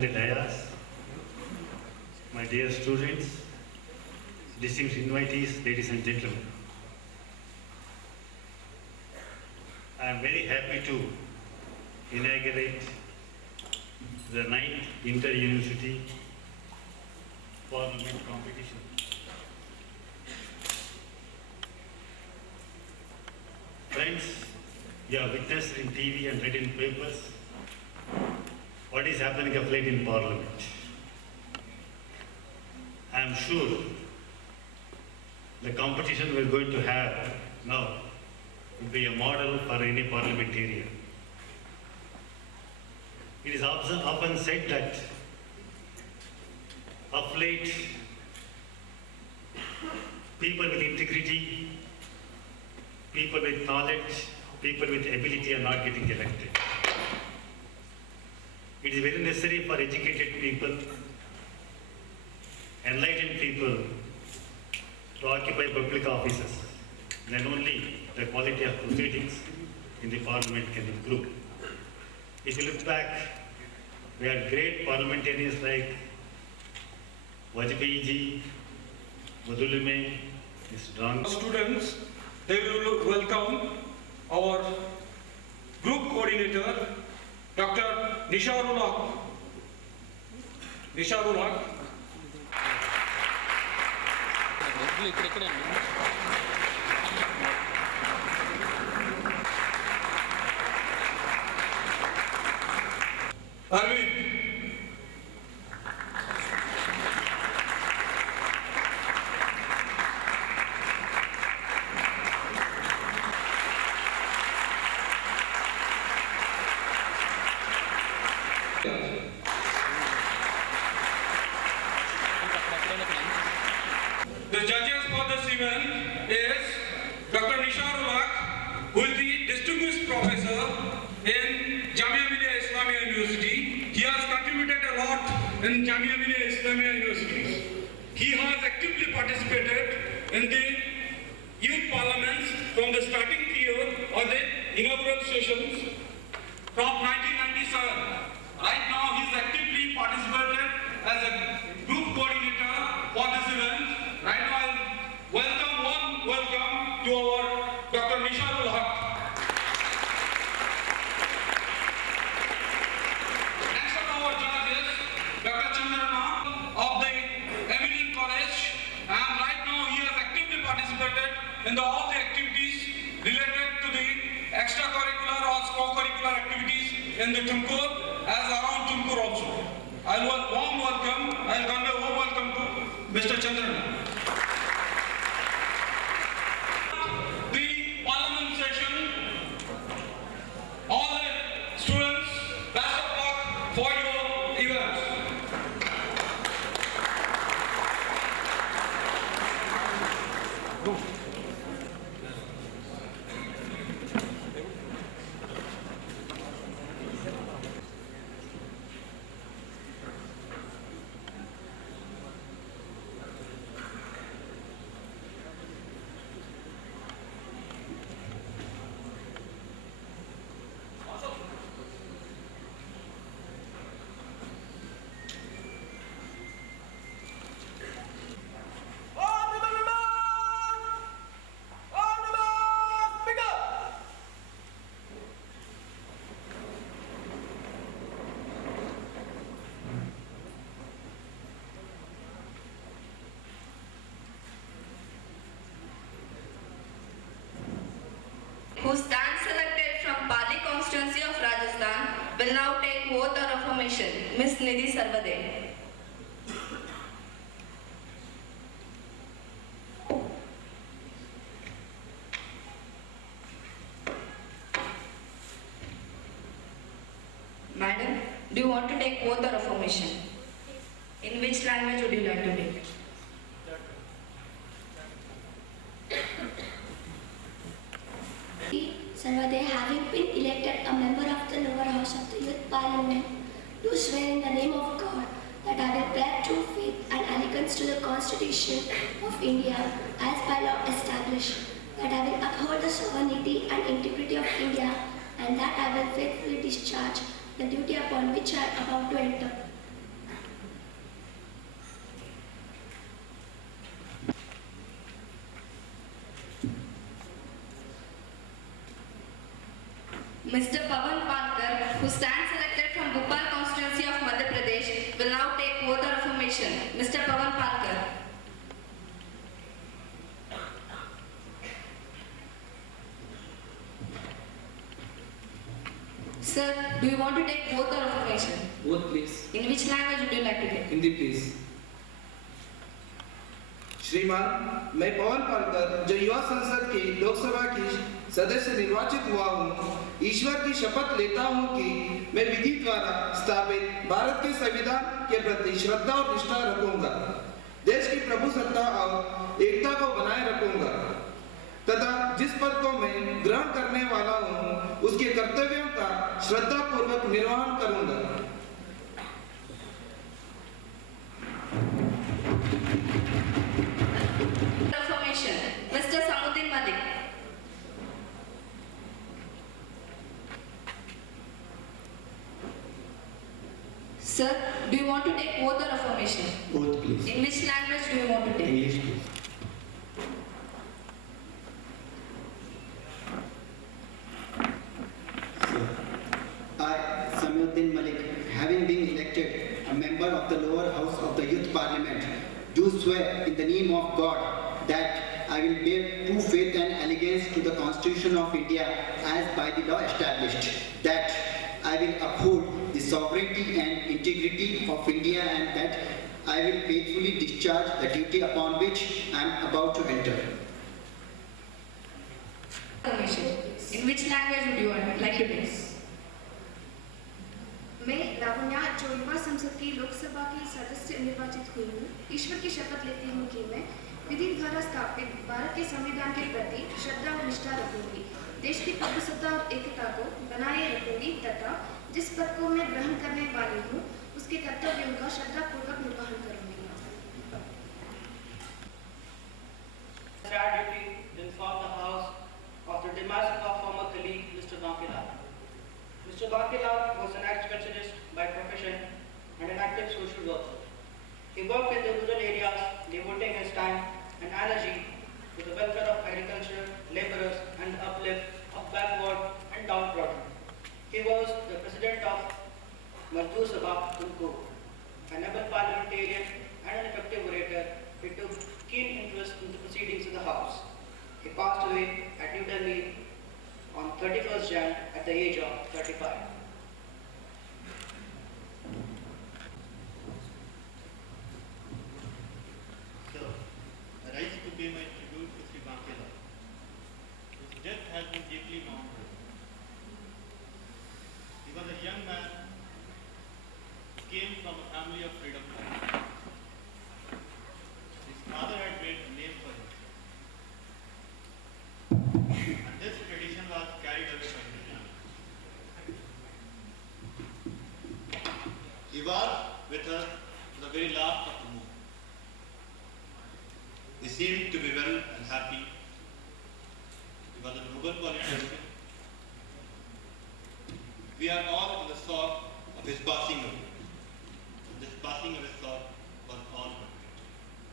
The dais, my dear students, distinguished invitees, ladies and gentlemen. I am very happy to inaugurate the 9th Inter-University Parliament competition. Friends, you have witnessed in TV and read in papers what is happening of late in Parliament. I am sure the competition we are going to have now will be a model for any parliamentarian. It is often said that of late, people with integrity, people with knowledge, people with ability are not getting elected. It is very necessary for educated people, enlightened people to occupy public offices. Then only the quality of proceedings in the parliament can improve. If you look back, we had great parliamentarians like Vajpayee ji, Madhulime, Mr. Don. Students, they will welcome our group coordinator, Dr. Nisharul Haq. Nisharul Haq. Arvind. The judges for this event is Dr. Nisharul Haq, who is the distinguished professor in Jamia Millia Islamia University. He has contributed a lot in Jamia Millia Islamia University. He has actively participated in the youth parliaments from the starting period of the inaugural sessions from 1997. Right now he is actively participated as a group coordinator for this event. Right now I welcome to our Dr. Nisharul Haq. Next of our judge is Dr. Chandrana of the Eminent College, and right now he has actively participated in all the activities related to the extracurricular or co-curricular activities in the Tumkur as around Tumkur also. I'll convey a warm welcome to Mr. Chandrana. The parliament session, all the students, best of luck for your events. Who stands selected from Pali constituency of Rajasthan will now take oath or affirmation. Ms. Nidhi Sarvade. Madam, do you want to take oath or affirmation? In which language would you like to take? Sarvade, having been elected a member of the lower house of the Youth Parliament, do swear in the name of God that I will bear true faith and allegiance to the Constitution of India as by law established, that I will uphold the sovereignty and integrity of India, and that I will faithfully discharge the duty upon which I am about to enter. Mr. Pawan Palkar, who stands elected from Bhopal constituency of Madhya Pradesh, will now take oath of affirmation. Mr. Pawan Palkar. Sir, do you want to take oath or affirmation? Oath, please. In which language would you like to take? Hindi please. श्रीमान, मैं पवन पालकर जो युवा संसद की लोकसभा की सदस्य निर्वाचित हुआ हूँ, ईश्वर की शपथ लेता हूँ कि मैं विधि द्वारा स्थापित भारत के संविधान के प्रति श्रद्धा और निष्ठा रखूंगा, देश की प्रभुसत्ता और एकता को बनाए रखूंगा तथा जिस पद को मैं ग्रहण करने वाला हूँ उसके कर्तव्यों का श्रद्धापूर्वक निर्वहन करूंगा। Affirmation. Mr. Samuddin Malik. Sir, do you want to take oath or affirmation? Oath, please. In which language do you want to take? English, please. I, Samuddin Malik, having been elected a member of the lower house of the Youth Parliament, do swear in the name of God that I will bear true faith and allegiance to the Constitution of India as by the law established, that I will uphold the sovereignty and integrity of India, and that I will faithfully discharge the duty upon which I am about to enter. Affirmation. In which language would you like to take? मैं लावण्या जो युवा संसद की लोकसभा की सदस्य निर्वाचित हुई हूँ, ईश्वर की शपथ लेती हूँ कि मैं विधि द्वारा स्थापित भारत के संविधान के प्रति श्रद्धा और निष्ठा रखूंगी, देश की प्रभुसत्ता और एकता को बनाए रखूंगी तथा जिस पद को मैं ग्रहण करने वाली हूँ उसके कर्तव्यों का श्रद्धापूर्वक निर्वहन करूंगी। Sad duty to inform the House of the demise of our former colleague, Mr. Bankilal. Mr. Bankilal was an agriculturist by profession and an active social worker. He worked in the rural areas, devoting his time and energy to the welfare of agriculture, laborers, and the uplift of backward and downtrodden. He was the president of Mazdoor Sabha, Tumkur, an able parliamentarian and an effective orator. He took keen interest in the proceedings of the House. He passed away at New Delhi on 31st Jan at the age of 35. Sir, I rise to pay my tribute to Sri Bankilal, whose death has been deeply mourned. He was a young man who came from a family of freedom fighters. His father had made a name for him, and this tradition was carried away by his son. He was with us to the very last of the move. He seemed to be well and happy. He was a noble politician. We are all in the thought of his passing away. And this passing away thought was all but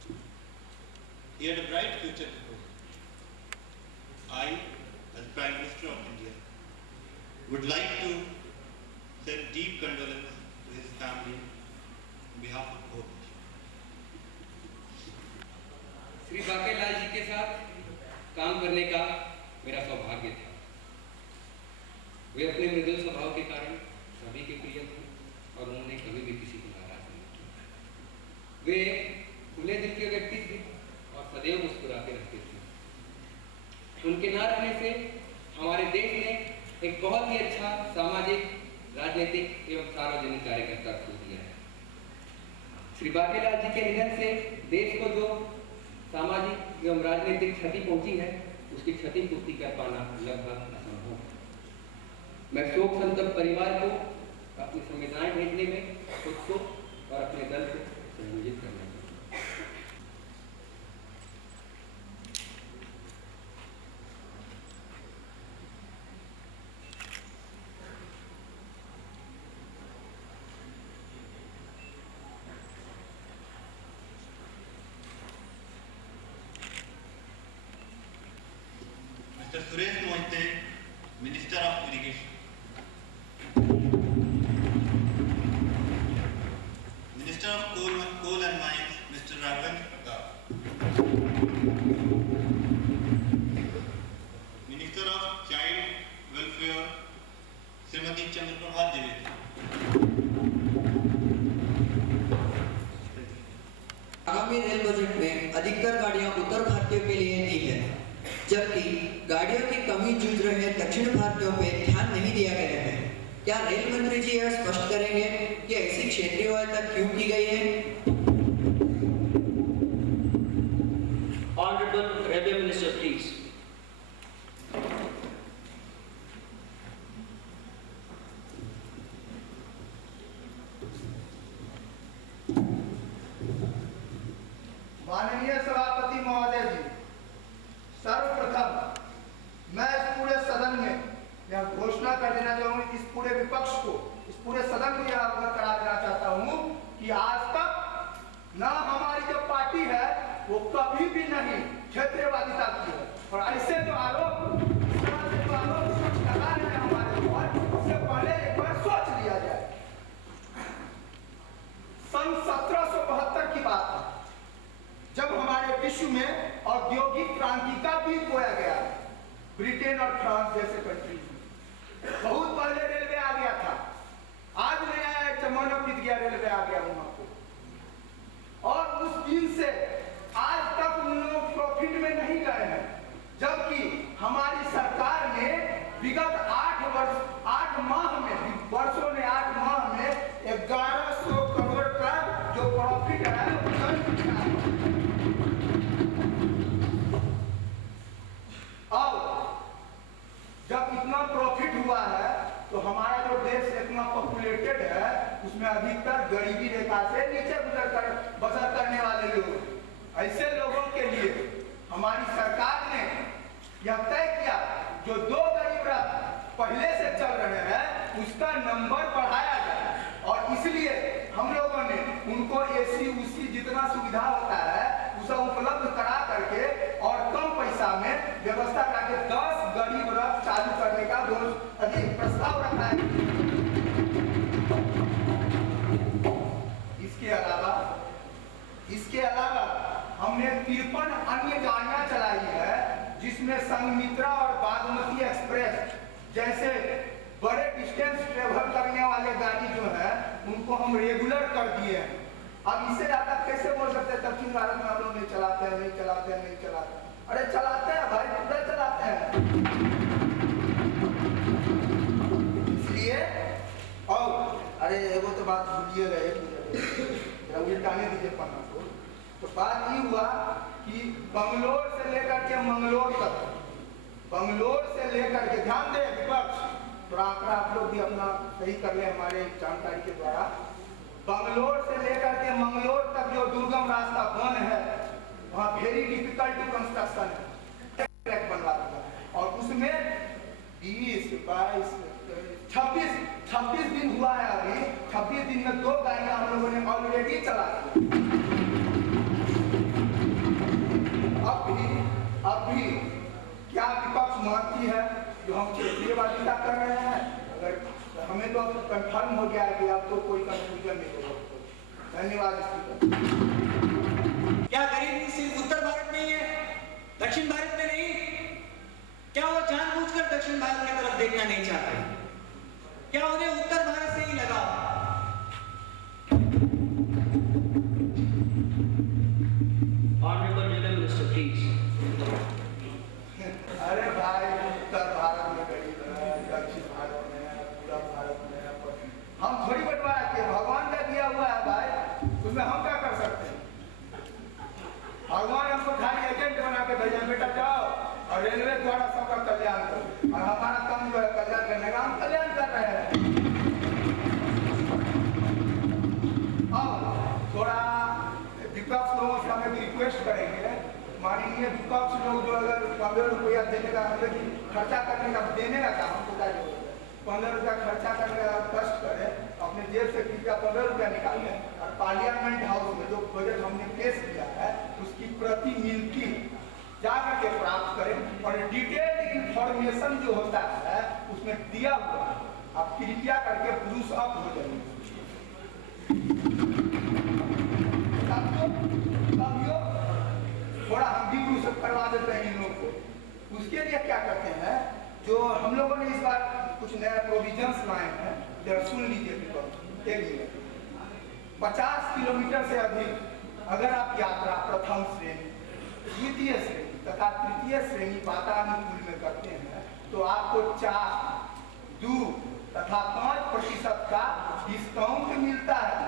great. He had a bright future before him. I, as Prime Minister of India, would like to send deep condolence to his family on behalf of both. Shri Bankelal जी के साथ काम करने का मेरा सौभाग्य था। वे अपने मृदुल स्वभाव के कारण सभी के प्रिय थे और उन्होंने कभी भी किसी को नाराज नहीं किया। वे खुले दिल के व्यक्ति थे और सदैव मुस्कुराते रहते थे। उनके न रहने से हमारे देश ने एक बहुत ही अच्छा सामाजिक, राजनीतिक एवं सार्वजनिक कार्यकर्ता खो दिया है। श्री बांकेलाल जी के निधन से देश को जो सामाजिक एवं राजनीतिक क्षति पहुंची है, उसकी क्षति पूर्ति कर पाना लगभग असंभव है। मैं शोक संतप्त परिवार को अपनी संवेदनाएं भेजने में खुद को और अपने दल को संयोजित करना चाहिए। Mr. Suresh Mohite, Minister of Irrigation. Minister of child welfare Shrimati Chandraprabha Dwivedi. आगामी रेल बजट में अधिकतर गाड़ियां उत्तर भारतीयों के लिए दी है, जबकि गाड़ियों की कमी जूझ रहे दक्षिण भारतीयों पे ध्यान नहीं दिया गया है। क्या रेल मंत्री जी यह स्पष्ट करेंगे कि ऐसी क्षेत्रीयवादिता क्यों की गई है? Honorable Railway Minister, please. माननीय सभापति महोदय जी, सर्वप्रथम मैं इस पूरे सदन में यह घोषणा कर देना चाहूंगा, इस पूरे विपक्ष को, इस पूरे सदन को यह अवगत करा देना चाहता हूं कि आज तक न हमारी जो पार्टी है वो कभी भी नहीं क्षेत्रीयवादिता की है, और ऐसे जो आरोप लगा रहे हैं हमारे ऊपर, उससे पहले एक बार सोच लिया जाए। सन 1772 की बात है, जब हमारे विश्व में औद्योगिक क्रांति का बीज बोया गया, ब्रिटेन और फ्रांस जैसे कंट्रीज में बहुत पहले रेलवे आ गया था। आज नया जमाना बीत गया, रेलवे आ गया वहां को, और उस दिन से आज तक उन लोग प्रॉफिट में नहीं गए हैं, जबकि हमारी सरकार ने विगत 8 माह में 8 माह में 1100 करोड़ का जो प्रॉफिट है अब जब इतना प्रॉफिट हुआ है तो हमारा जो देश इतना पॉपुलेटेड है, उसमें अधिकतर गरीबी रेखा से नीचे बसर करने वाले लोग, ऐसे लोगों के लिए हमारी सरकार ने यह तय किया जो 2 गरीब रथ पहले से चल रहे हैं उसका नंबर बढ़ाया जाए, और इसलिए हम लोगों ने उनको एसी उसी जितना सुविधा होता है उसे उपलब्ध करा करके और कम पैसा में व्यवस्था करके 10 गरीब रथ चालू करने का अधिक प्रस्ताव रखा है। इसके अलावा हमने 53 अन्य गाड़ियां चलाई है, जिसमें संघमित्रा और बागमती एक्सप्रेस जैसे बड़े डिस्टेंस ट्रेवल करने वाले गाड़ी जो है उनको हम रेगुलर कर दिए हैं। अब इससे ज्यादा कैसे बोल सकते हैं दक्षिण भारत में हम लोग नहीं चलाते हैं, नहीं चलाते हैं, नहीं चलाते हैं। अरे चलाते हैं भाई, पूरा चलाते हैं। इसलिए और अरे वो तो बात भूलिए गए, उल्टाने दीजिए पन्ना को। तो बात ये हुआ कि बंगलोर से लेकर के मंगलोर तक, बंगलोर से लेकर के, ध्यान दें विपक्ष, थोड़ा आंकड़ा आप लोग भी अपना सही कर ले हमारे जानकारी के द्वारा, बंगलोर से लेकर के मंगलोर तक जो दुर्गम रास्ता बन है वहाँ वेरी डिफिकल्ट टू कंस्ट्रक्शन है, ट्रैक बनवा दिया, और उसमें 20, 22, 26 दिन हुआ है। अभी 26 दिन में 2 गाड़ियां हम लोगों ने ऑलरेडी चला दी। अब भी क्या विपक्ष मानती है जो हम क्षेत्रीयवादिता कर रहे हैं? अगर हमें तो कंफर्म हो गया है कि अब तो कोई कंफ्यूजन नहीं होगा। धन्यवाद। क्या गरीबी सिर्फ उत्तर भारत में ही है, दक्षिण भारत में नहीं? क्या वो जानबूझकर दक्षिण भारत की तरफ देखना नहीं चाहते? क्या उन्हें उत्तर भारत से ही लगा? Honorable Railway Minister, please. अरे भाई, उत्तर भारत में गरीब है, दक्षिण भारत में है, पूरा भारत में है, हम थोड़ी बंटवारा किए, भगवान का दिया हुआ है भाई, उसमें हम क्या कर सकते हैं? भगवान हमको खाली एजेंट बना के भेजे, बेटा जाओ और रेलवे द्वारा सबका कल्याण करो, और हमारा काम जो है कल्याण करने का, हम कल्याण कर रहे हैं। अब थोड़ा विपक्ष लोगों से हमें रिक्वेस्ट करेंगे, माननीय विपक्ष लोग जो अगर 15 रुपया देने का, मतलब खर्चा करने का, देने का काम हमको क्या जरूरत है? 15 रुपया खर्चा करने का कष्ट करें, अपने जेब से कृपया 15 रुपया निकालें, और पार्लियामेंट हाउस में जो बजट हमने पेश किया है उसकी प्रति मिलती जाकर के प्राप्त करें, और डिटेल्ड इंफॉर्मेशन जो होता है उसमें दिया हुआ है, आप कृपया करके ब्रूस अप हो जाइए। थोड़ा हम भी सब करवा देते हैं इन लोगों को। उसके लिए क्या करते हैं, जो हम लोगों ने इस बार कुछ नया प्रोविजंस लाए हैं, जरा सुन लीजिए पीपल, एक मिनट। 50 किलोमीटर से अधिक अगर आप यात्रा प्रथम श्रेणी, द्वितीय श्रेणी तथा तृतीय श्रेणी वातानुकूल में करते हैं तो आपको 4, 2 तथा 5% का डिस्काउंट मिलता है।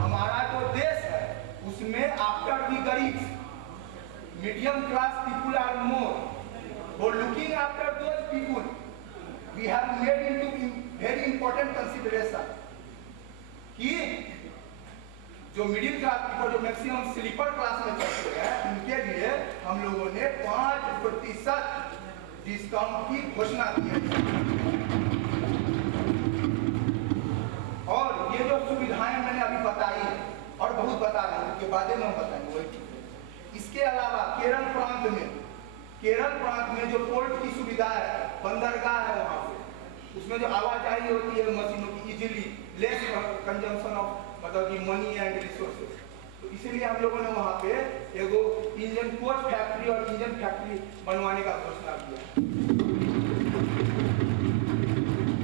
हमारा जो देश है उसमें आफ्टर द गरीब medium class people are more, for looking after those people we have made into very important consideration कि जो मिडिल क्लास पीपल, जो मैक्सिमम स्लीपर क्लास में चलते हैं, उनके लिए हम लोगों ने 5% डिस्काउंट की घोषणा की है। और ये जो सुविधाएं मैंने अभी बताई और बहुत बता रहा हूँ, उसके बाद में बताएंगे वही। इसके अलावा केरल प्रांत में जो पोर्ट की सुविधा है, बंदरगाह है वहाँ पे, उसमें जो आवाजाही होती है मशीनों की इजीली, लेस कंजम्पशन ऑफ मतलब कि मनी एंड रिसोर्सेज, तो इसीलिए हम लोगों ने वहाँ पे एगो इंजन कोच फैक्ट्री और इंजन फैक्ट्री बनवाने का घोषणा किया।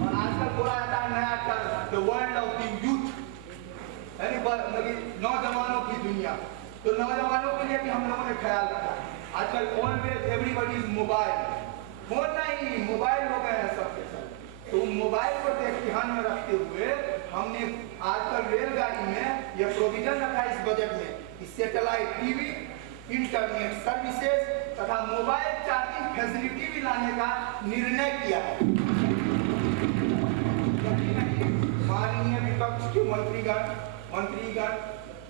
और आजकल बोला जाता है नया term the world of the youth, यानी नौजवानों की दुनिया। तो नौजवानों के लिए भी हम लोगों ने ख्याल रखा। आजकल always everybody is mobile, phone नहीं मोबाइल हो गए हैं सबके सब। तो मोबाइल को ध्यान में रखते हुए हमने आजकल रेलगाड़ी में यह प्रोविजन रखा इस बजट में कि सैटेलाइट टीवी, इंटरनेट सर्विसेज तथा मोबाइल चार्जिंग फैसिलिटी भी लाने का निर्णय किया है। माननीय विपक्ष के मंत्रीगण,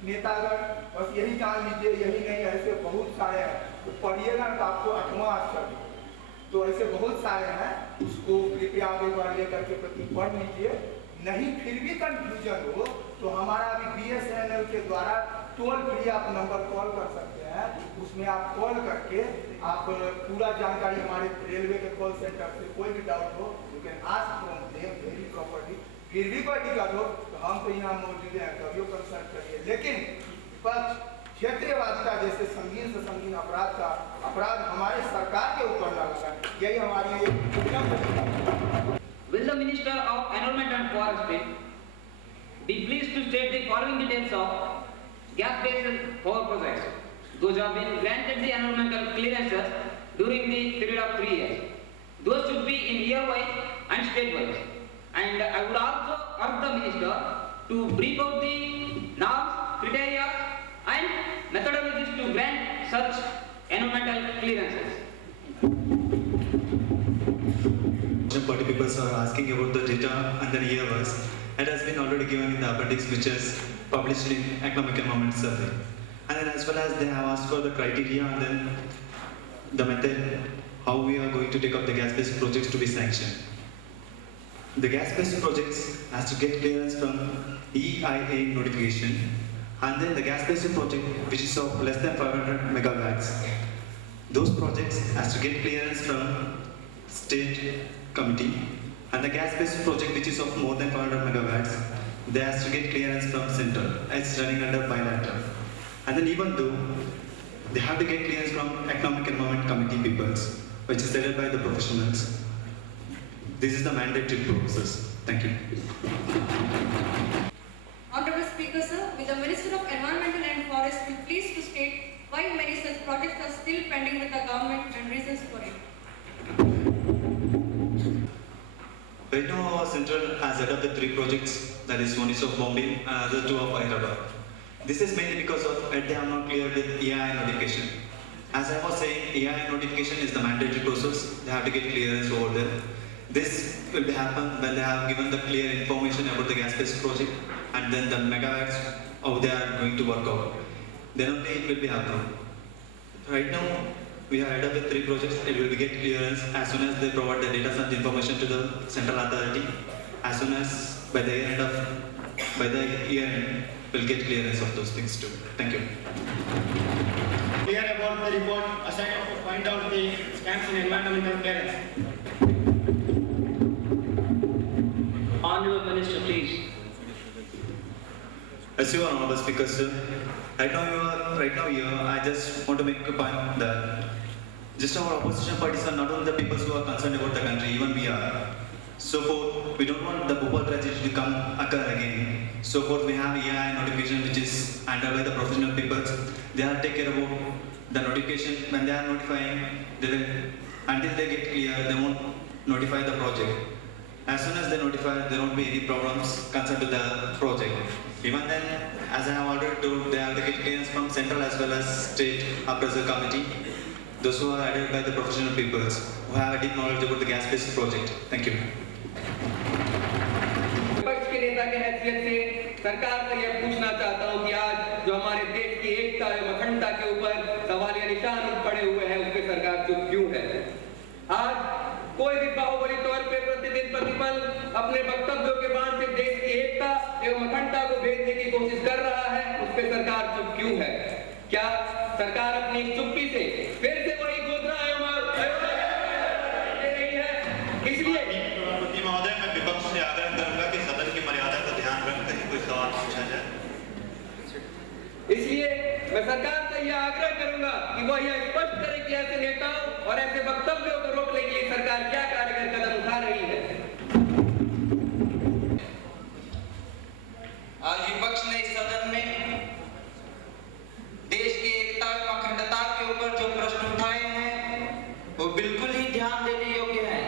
नेतागण, बस यही जान लीजिए, यही नहीं ऐसे बहुत सारे हैं, तो पढ़िएगा तो आपको 8वां आश्चर्य, तो ऐसे बहुत सारे हैं, उसको कृपया एक बार लेकर के प्रति पढ़ लीजिए। नहीं फिर भी कंफ्यूजन हो तो हमारा अभी BSNL के द्वारा टोल फ्री आप नंबर कॉल कर सकते हैं, उसमें आप कॉल करके आप पूरा जानकारी हमारे रेलवे के कॉल सेंटर से कोई भी डाउट हो you can ask from them very properly. फिर भी कोई दिक्कत हो तो हम तो यहाँ मौजूद हैं, कभी कंसल्ट करिए। लेकिन विपक्ष क्षेत्रीयवादिता जैसे संगीन से संगीन अपराध हमारे सरकार के ऊपर न लगा, यही हमारी। Will the Minister of Environment and Forestry be pleased to state the following details of gas-based power projects? Those have been granted the environmental clearances during the period of 3 years. Those should be in year-wise and state-wise. And I would also urge the Minister to brief out the norms, criteria and methodologies to grant such environmental clearances. Party people are asking about the data and the year-wise. It has been already given in the appendix which is published in Economic Environment Survey. And then as well as they have asked for the criteria and then the method how we are going to take up the gas-based projects to be sanctioned. The gas-based projects has to get clearance from EIA notification, and then the gas-based project which is of less than 500 megawatts. Those projects has to get clearance from state committee, and the gas-based project which is of more than 500 megawatts, they has to get clearance from central. It's running under bilateral. And then even though they have to get clearance from Economic Environment Committee peoples, which is headed by the professionals. This is the mandatory process. Thank you. Honorable Speaker, sir, will the Minister of Environmental and Forest be pleased to state why many such projects are still pending with the government and reasons for it? Right now, our central has set up the 3 projects, that is one is of Bombay and other 2 of Hyderabad. This is mainly because of they have not cleared with EIA notification. As I was saying, EIA notification is the mandatory process. They have to get clearance over there. This will happen when they have given the clear information about the gas-based project and then the megawatts how they are going to work out. Then only it will be happening. Right now, we are ahead of the 3 projects. It will get clearance as soon as they provide the data and information to the central authority. As soon as by the year end, we'll get clearance of those things too. Thank you. Clear about the report assigned to find out the scams in environmental clearance. Honorable Minister, please. As you are Honorable Speaker, sir, Right now here, I just want to make a point that just our opposition parties are not only the people who are concerned about the country, even we are. So forth, we don't want the Bhopal tragedy to occur again. So forth, we have EI notification which is handled by the professional people. They have to take care about the notification. When they are notifying, they will, until they get clear, they won't notify the project. As soon as they notify, there won't be any problems concerned to the project. Even then, as I have already told, they have to get clearance from central as well as state appraisal committee. Those who are added by the professional peoples who have a deep knowledge about the gas-based project. Thank you. विपक्ष के नेता के हैसियत से सरकार से यह पूछना चाहता हूं कि आज जो हमारे देश की एकता एवं अखंडता के ऊपर सवालिया निशान पड़े हुए हैं, उस पर सरकार चुप क्यों है? आज कोई भी बाहुबली तौर पे प्रतिदिन प्रतिपल अपने वक्तव्यों के बाण से देश की एकता एवं अखंडता को भेजने की कोशिश कर रहा है, उस पर सरकार चुप क्यों है? क्या सरकार अपनी चुप्पी से फिर से वही गोदरा दे रही है? इसलिए प्रधानमंत्री महोदय, मैं विपक्ष से आग्रह करूंगा कि सदन की मर्यादा का ध्यान रखकर ही कोई सवाल पूछा जाए। इसलिए मैं सरकार से यह आग्रह करूंगा कि वह यह स्पष्ट करे कि ऐसे नेताओं और ऐसे वक्तव्यों को रोकने के लिए सरकार क्या कारगर कदम उठा रही है। आज विपक्ष ने इस सदन में देश की एकता एवं अखंडता के ऊपर जो प्रश्न उठाए हैं वो बिल्कुल ही ध्यान देने योग्य हैं।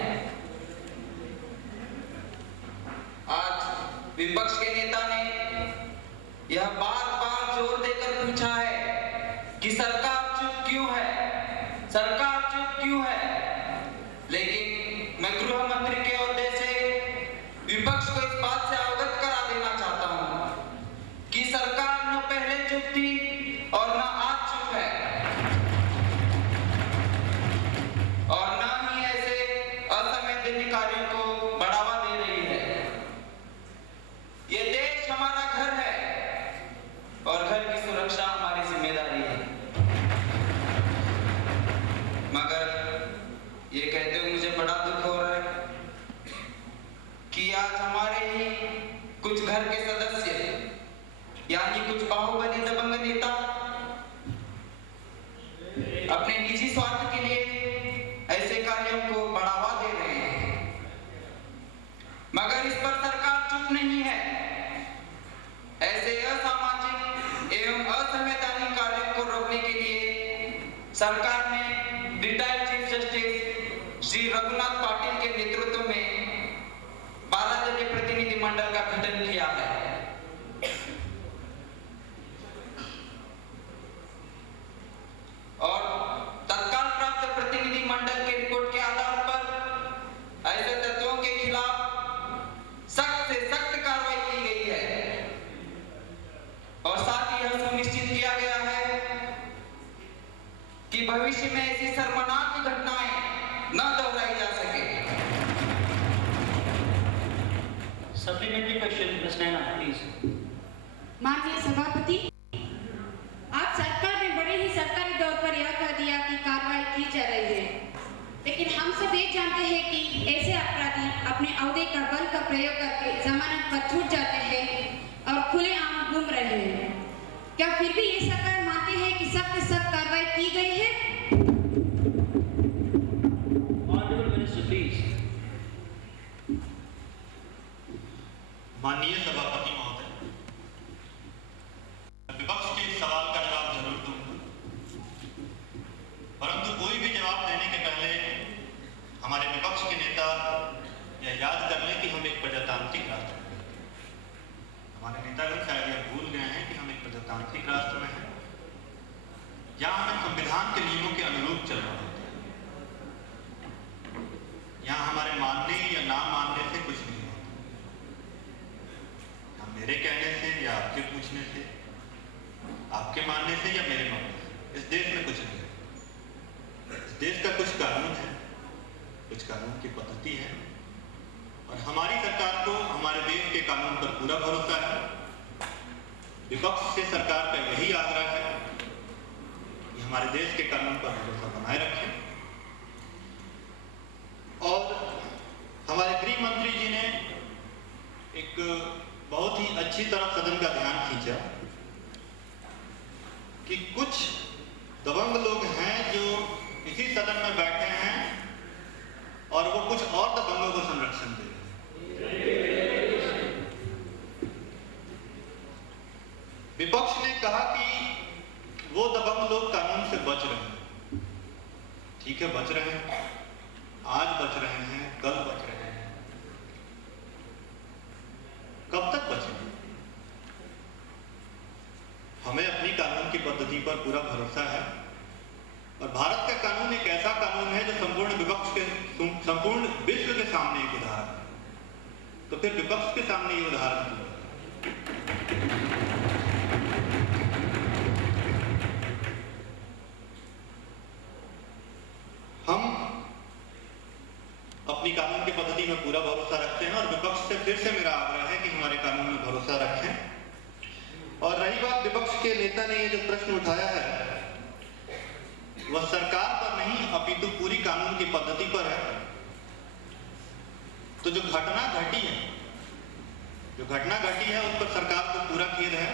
आज विपक्ष के नेता ने यह बार-बार जोर देकर पूछा है कि सरकार चुप क्यों है, सरकार चुप क्यों है। लेकिन मैं गृह मंत्री के ओहदे से विपक्ष को इस बात से अवगत करा देना चाहता हूं कि सरकार न पहले चुप थी और न आज चुप है, और न ही ऐसे असंवैधानिक कार्यों को बढ़ावा दे रही है। ये देश हमारा घर है और घर की सुरक्षा हमारी जिम्मेदारी है। मगर ये कहते हुए मुझे बड़ा दुख हो रहा है कि आज हमारे ही कुछ घर के सदस्य यानी कुछ बाहुबली दबंग नेता अपने निजी स्वार्थ के लिए ऐसे कार्यों को बढ़ावा दे रहे हैं, मगर इस पर सरकार चुप नहीं है। ऐसे असामाजिक एवं असंवैधानिक कार्यों को रोकने के लिए सरकार ने retired chief justice Shri Raghunath Patil के नेतृत्व में 12 जनीय प्रतिनिधि मंडल का गठन किया है। और तत्काल प्राप्त प्रतिनिधि मंडल के रिपोर्ट के आधार पर ऐसे तत्वों के खिलाफ सख्त से सख्त कार्रवाई की गई है और साथ ही यह सुनिश्चित किया गया है कि भविष्य में ऐसी शर्मनाक घटनाएं न दोहराई जा सके। Supplementary question, miss Naina please. माननीय सभापति, आज सरकार ने बड़े ही सरकारी तौर पर यह कह दिया कि कार्रवाई की जा रही है, लेकिन हम सब ये जानते हैं कि ऐसे अपराधी अपने अवधि का बल का प्रयोग करके जमानत पर छूट जाते हैं और खुलेआम घूम रहे हैं। क्या फिर भी ये सरकार मानती है कि सख्त से सख्त कार्रवाई की गई है? Honourable minister please. माननीय सभापति महोदय, विपक्ष के इस सवाल का जवाब जरूर दूंगा, परंतु कोई भी जवाब देने के पहले हमारे विपक्ष के नेता यह याद कर लें कि हम एक प्रजातांत्रिक राष्ट्र हैं। हमारे नेतागण शायद यह भूल गए हैं कि हम एक प्रजातांत्रिक राष्ट्र में हैं, यहाँ हमें संविधान के नियमों के अनुरूप चलना होता है। यहाँ हमारे मानने या ना मानने से कुछ नहीं होता, मेरे कहने से या आपके पूछने से, आपके मानने से या मेरे मानने से इस देश में कुछ नहीं है। इस देश का कुछ कानून है, कुछ कानून की पद्धति है, और हमारी सरकार को हमारे देश के कानून पर पूरा भरोसा है। विपक्ष से सरकार का यही आग्रह है कि हमारे देश के कानून पर भरोसा बनाए रखें। और हमारे गृह मंत्री जी ने एक बहुत ही अच्छी तरह सदन का ध्यान खींचा विपक्ष ने कहा कि वो दबंग लोग कानून से बच रहे हैं। ठीक है, बच रहे हैं, आज बच रहे हैं, कल बच रहे हैं, कब तक बचेंगे? हमें अपनी कानून की पद्धति पर पूरा भरोसा है और भारत का कानून एक ऐसा कानून है जो संपूर्ण विपक्ष के, संपूर्ण विश्व के सामने एक उदाहरण है। तो फिर विपक्ष के सामने ये उदाहरण क्यों? हम अपनी कानून की पद्धति में पूरा भरोसा रखते हैं और विपक्ष से फिर से मेरा आग्रह है कि हमारे कानून में भरोसा रखें। और रही बात विपक्ष के नेता ने ये जो प्रश्न उठाया है वह सरकार पर नहीं अपितु पूरी कानून की पद्धति पर है। तो जो घटना घटी है उस पर सरकार को पूरा खेद है।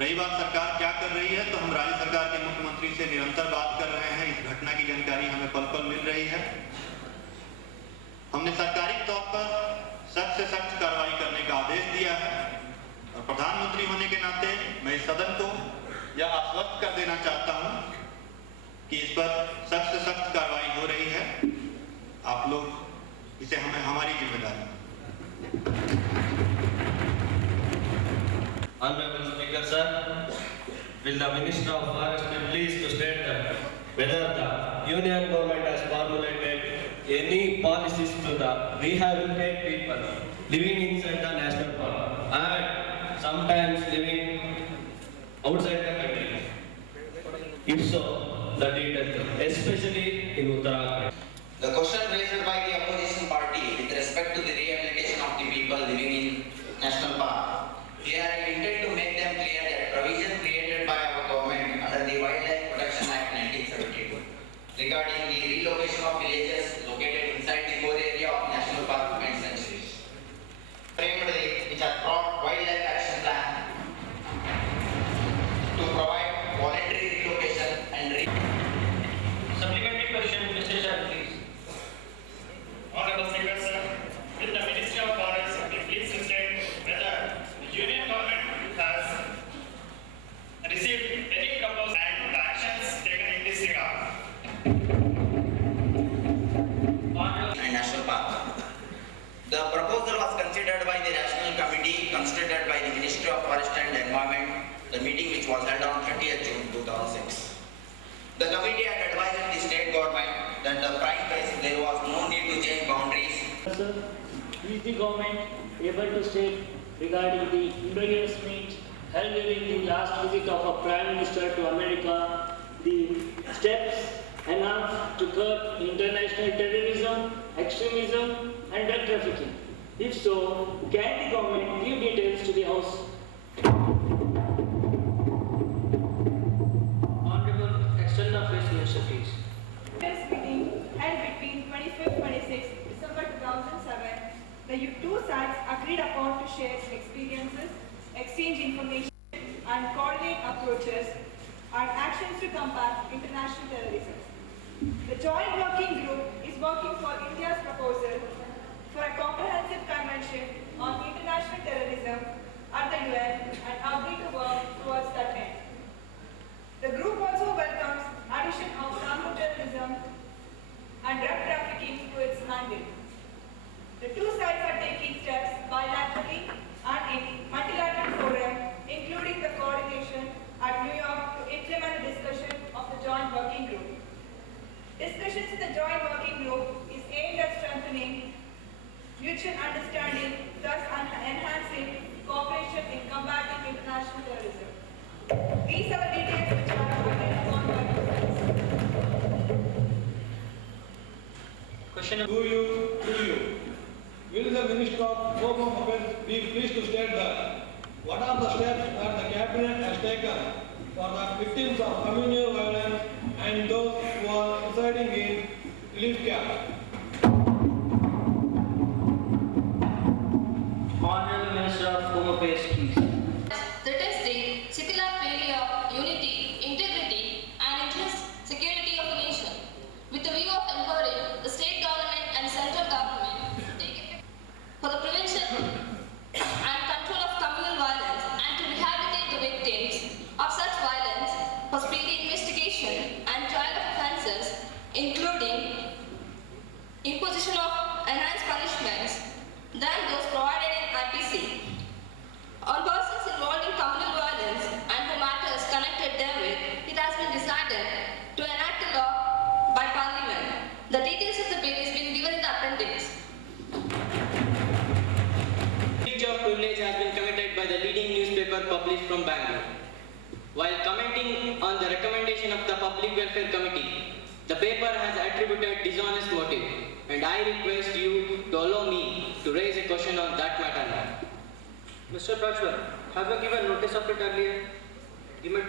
रही बात सरकार क्या कर रही है, तो हम राज्य सरकार के मुख्यमंत्री से निरंतर बात कर रहे हैं। इस घटना की जानकारी हमें पल पल मिल रही है। हमने सरकारी तौर पर सख्त से सख्त कार्रवाई करने का आदेश दिया है और प्रधानमंत्री होने के नाते मैं इस सदन को यह आश्वस्त कर देना चाहता हूं कि इस पर सख्त से सख्त कार्रवाई हो रही है। आप लोग इसे हमारी जिम्मेदारी। Honorable Speaker, sir, will the Minister of Forest be pleased to state that whether the Union government has formulated any policies to the rehabilitate people living inside the national park and sometimes living outside the country? If so, the details, especially in Uttarakhand. The question raised by the opposition party with respect to the rehabilitation of the people living in national park, here I intend to make them clear that provision created by our government under the Wildlife Protection Act 1972 regarding the relocation of villages located inside the core area of national park and sanctuaries, primarily which has brought wildlife action plan to provide voluntary relocation and Supplementary question, Mr. Shah, please. Honorable Speaker, sir, will the Ministry of Forest be pleased to state whether the Union government has received any proposal and the actions taken in this regard? and national park. The proposal was considered by the National Committee constituted by the Ministry of Forest and Environment, the meeting which was held on 30th June 2006. The committee had advised the state government that the prime basis there was no need to change boundaries. Sir, is the government able to state regarding the Indonesian meet held during the last visit of a Prime Minister to America, the steps announced to curb international terrorism, extremism and drug trafficking? If so, can the government give details to the House? Honorable External Affairs Minister, please. This meeting held between 25-26 December 2007, the two sides agreed upon to share experiences, exchange information, and coordinate approaches and actions to combat international terrorism. The joint working group is working for India's proposal for a comprehensive convention on international terrorism at the UN and agreed to work towards that end. The group also welcomes addition of counter-terrorism and drug trafficking to its mandate. The two sides are taking steps bilaterally and in multilateral forum, including the coordination at New York to implement the discussion of the joint working group. Discussions in the joint working group is aimed at strengthening mutual understanding, thus enhancing cooperation in combating international terrorism. These are the details which are agreed upon by both sides. Question to you. Will the Minister of Home Affairs be pleased to state that what are the steps that the Cabinet has taken for the victims of communal violence and those who are residing in relief camps? Honorable Minister of Home Affairs, please. Threatens the secular failure of unity, integrity, and security of the nation, with the view of empowering the state government and central government to take effect for the prevention and control of communal violence and to rehabilitate paper published from Bangalore. While commenting on the recommendation of the Public Welfare Committee, the paper has attributed dishonest motive, and I request you to allow me to raise a question on that matter now. Mr. Prajwal, have you given notice of it earlier? You may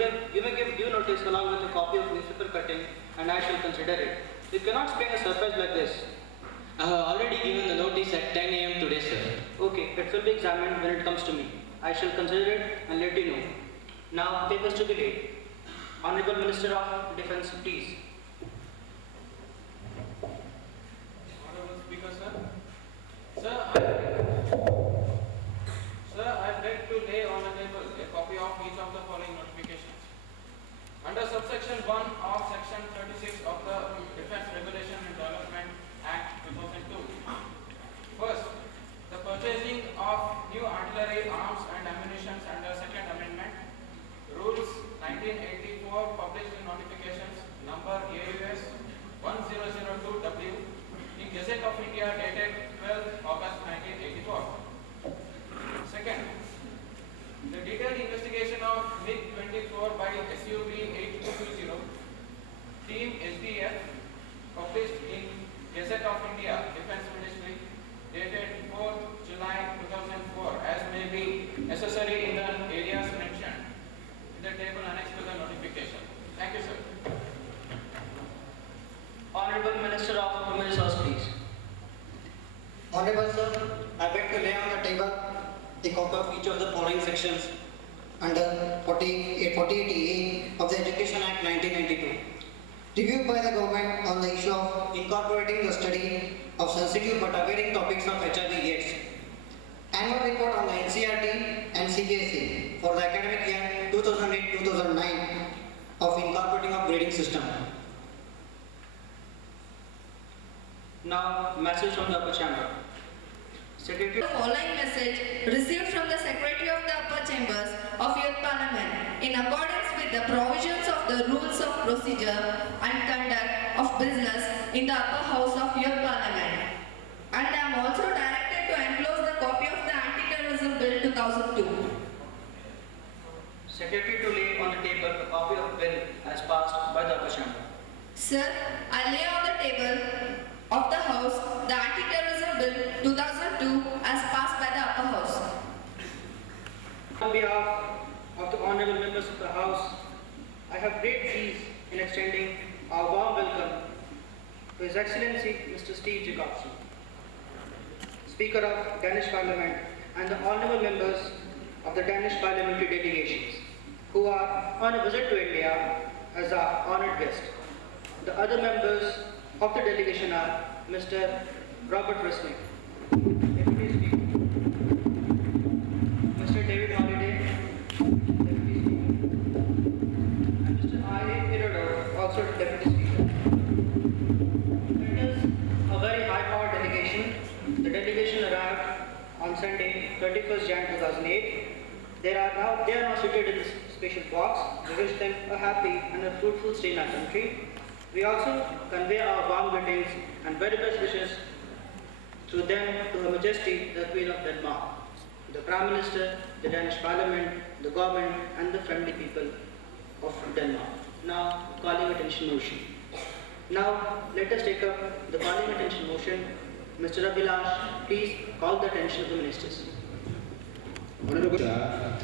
give due notice along with a copy of newspaper cutting, and I shall consider it. You cannot spring a surprise like this. I have already given the notice at 10 a.m. today, sir. Okay, it will be examined when it comes to me. I shall consider it and let you know. Now, papers to be laid. Honorable Minister of Defence, please. Honorable Speaker, sir. I beg to lay on the table a copy of each of the following notifications. Under subsection 1 of section 36 of the Defence Regulation and Development Act 2002. First, the purchasing of new artillery, arms and ammunition under Second Amendment, Rules 1984 published in notifications number AUS 1002W in Gazette of India dated 12 August 1984. Second, the detailed investigation of MiG-24 by SUV 8220, Team SDF, published in Gazette of India, Defence Ministry, dated 4 July 2004, as may be necessary in the areas mentioned in the table annexed to the notification. Thank you, sir. Honorable Minister of Human Resources, please. Honorable Sir, I beg to lay on the table a copy of each of the following sections under 48A of the Education Act 1992. Reviewed by the government on the issue of incorporating the study of sensitive but awaiting topics of HIV/AIDS. Annual report on the NCERT and CBSE for the academic year 2008-2009 of incorporating of grading system. Now, message from the upper chamber. Secretary. The following message received from the Secretary of the Upper Chambers of Youth Parliament in accordance with the provisions of the Rules of Procedure and Conduct of Business in the Upper House of Youth Parliament. And I am also directed to enclose the copy of the Anti-Terrorism Bill 2002. Secretary to lay on the table a copy of bill as passed by the upper chamber. Sir, I lay on the table of the House the Anti-Terrorism Bill 2002 as passed by the Upper House. On behalf of the honorable members of the House, I have great ease in extending our warm welcome to His Excellency Mr. Steve Jacobson, Speaker of Danish Parliament, and the honorable members of the Danish parliamentary delegations who are on a visit to India as our honored guest. The other members of the delegation are Mr. Robert Resnick, Deputy Speaker, Mr. David Holiday, Deputy Speaker, and Mr. I.A. Pirodo, also Deputy Speaker. It is a very high-powered delegation. The delegation arrived on Sunday, 31st Jan 2008. They are now seated in this special box. We wish them a happy and a fruitful stay in our country. We also convey our warm greetings and very best wishes through them to Her Majesty, the Queen of Denmark, the Prime Minister, the Danish Parliament, the government, and the friendly people of Denmark. Now, calling attention motion. Now, let us take up the calling attention motion. Mr. Abhilash, please call the attention of the ministers. Honorable Sir,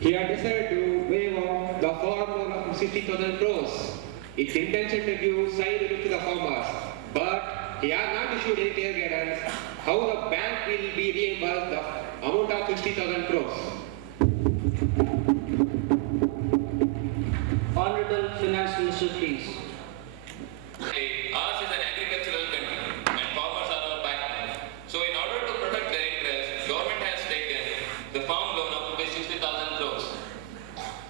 he had decided to waive off the farm loan of 60,000 crores. Its intention to give side relief to the farmers, but he has not issued any clear guidance how the bank will be reimbursed the amount of 60,000 crores. Honorable Finance Minister, please. Ours is an agricultural country and farmers are our backbone. So in order to protect their interests, government has taken the farm loan of 60,000 crores.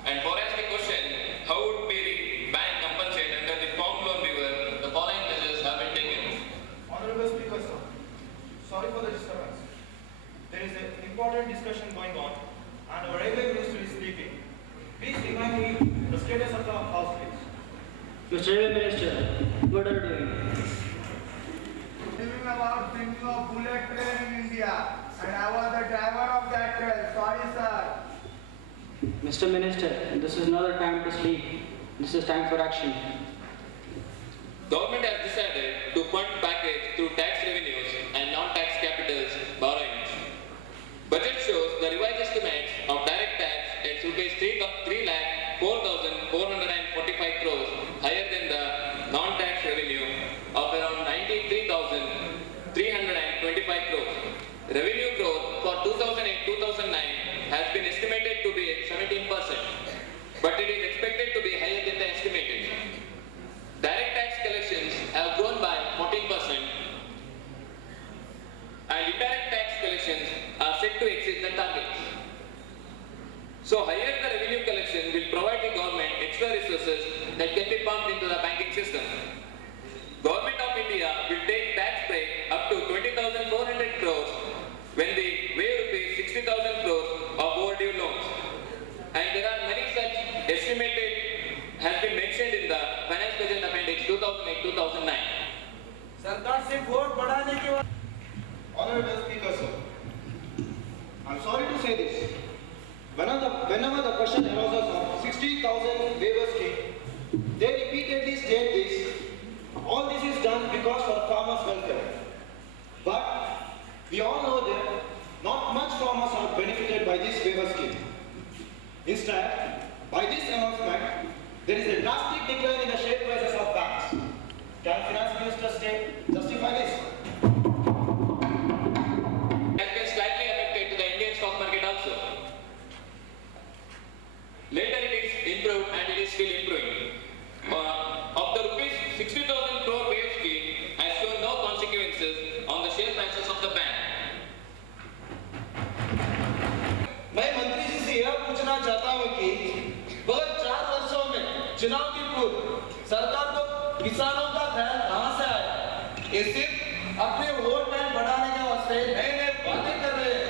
And for us the question, how would be the bank compensate under the farm loan waiver? The following measures have been taken. Honorable Speaker, sir, sorry for the disturbance. There is an important discussion going on and our railway minister is sleeping. Please remind me the status of the house, please. Mr. Railway Minister, what are you doing? Thinking about thinking of bullet train in India, and I was the driver of that train. Sorry, sir. Mr. Minister, this is not a time to sleep. This is time for action. Government has decided to fund package through tax revenues and non-tax capitals borrowings. Budget shows the revised estimates of direct tax at rupees 3,04,445 crores, higher than the non-tax revenue of around 93,325 crores. Revenue growth for 2008-2009 has been estimated to be 17%, but it is expected to be higher than the estimated. Direct tax collections have grown by 14%, and indirect tax collections are set to exceed the targets. So higher the revenue collection will provide the government extra resources that can be pumped into the banking system. Government of India will take tax break up to 20,400 crores when they waive rupees 60,000 crores of overdue loans. And there are many such estimated has been mentioned in the Finance Budget Appendix 2008-2009. सरकार से vote बढ़ाने के बाद Honorable Speaker, sir, I'm sorry to say this. Whenever the question arises of 60,000 waiver scheme, they repeatedly state this. All this is done because for farmers' welfare. But we all know that not much farmers are benefited by this waiver scheme. Instead, by this announcement, there is a drastic decline in the share prices of banks. Can Finance Minister justify this? Has been slightly affected to the Indian stock market also. Later it is improved and it is still improving. Of the rupees 60,000 crore wave scheme has shown no consequences on the share prices of the bank. मैं मंत्री जी से यह पूछना चाहता हूं कि गत 4 वर्षों में चुनाव के पूर्व सरकार को किसानों का ख्याल कहां से आया? ये सिर्फ अपने वोट बैंक बढ़ाने के वास्ते नए नए बातें कर रहे हैं।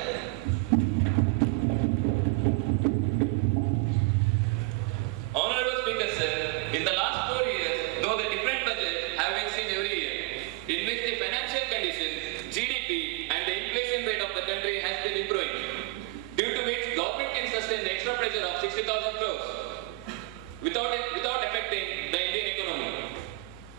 Honorable Speaker, sir, in the last 4 years, though the different budgets have been seen every year, in which the financial conditions, GDP and the inflation rate of the country has been improving, due to which government can sustain the extra pressure of 60,000 crores without affecting the Indian economy.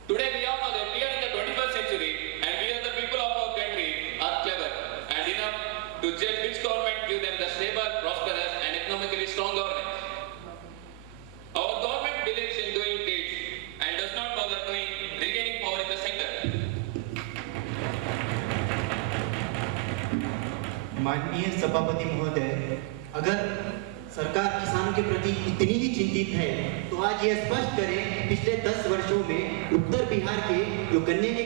Today we all know that we are in the 21st century and we are the people of our country are clever and enough to judge which government give them the stable, prosperous and economically strong governance. Our government believes in doing deeds and does not bother regaining power in the center. माननीय सभापति महोदय, अगर सरकार किसानों के प्रति इतनी ही चिंतित है तो आज यह स्पष्ट करें पिछले 10 वर्षों में उत्तर बिहार के जो गन्ने की